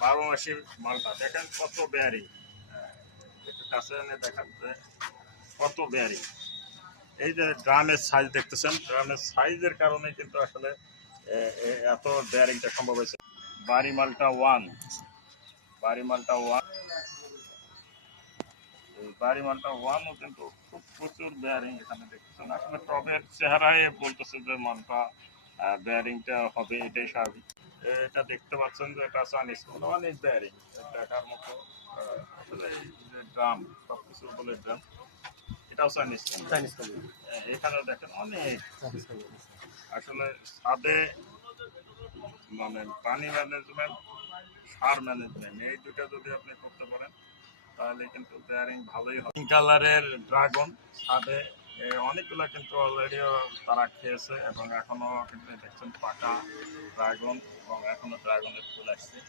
12 মাসের মালটা দেখেন কত বেয়ারিং, একটু কাছে এনে দেখান যে কত বেয়ারিং। এই যে ড্রামের সাইজ দেখতেছেন, ড্রামের সাইজের কারণে কিন্তু আসলে এত বেয়ারিংটা সম্ভব হয়েছে। বাড়ি মালটা ওয়ান, বাড়ি মালটা ওয়ান, বাড়ি মালটা ওয়ানও কিন্তু খুব প্রচুর বেয়ারিং এখানে দেখতেছেন। আসলে টবের চেহারায় বলতেছে যে মালটা বেয়ারিংটা হবে, এটাই স্বাভাবিক। এটা দেখতে পাচ্ছেন যে এটা চাইনিজ, অনেক বেয়ারিং দেখার মতো। আসলে এই যে ড্রাম, সবকিছু বলে ড্রাম, এটাও চাইনিজ। এখানে দেখেন অনেক আসলে ছাদে মানে পানি ম্যানেজমেন্ট, সার ম্যানেজমেন্ট, এই দুটো যদি আপনি করতে পারেন তাহলে কিন্তু বেয়ারিং ভালোই হবে। পিঙ্ক কালারের ড্রাগন ছাদে অনেকগুলো কিন্তু অলরেডিও তারা খেয়েছে এবং এখনো কিন্তু দেখছেন পাকা ড্রাগন এবং এখনো ড্রাগনের ফুল আসছে।